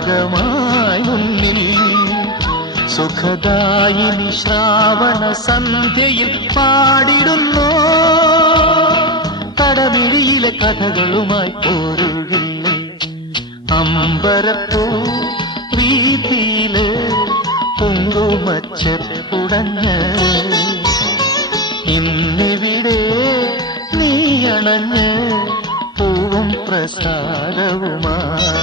രാഗമായി മുന്നിൽ സുഖദായിനി ശ്രാവണ സന്ധ്യയിൽ പാടിടുന്നു കടമിഴിയിലെ കഥകളുമായി പോരുകില്ലേ അമ്പരപ്പൂ പ്രീതിയിലെ കുങ്കുമച്ചെപ്പുടഞ്ഞ് ഇന്നിവിടെ നീ അണഞ്ഞ് പൂവും പ്രസാദവുമായി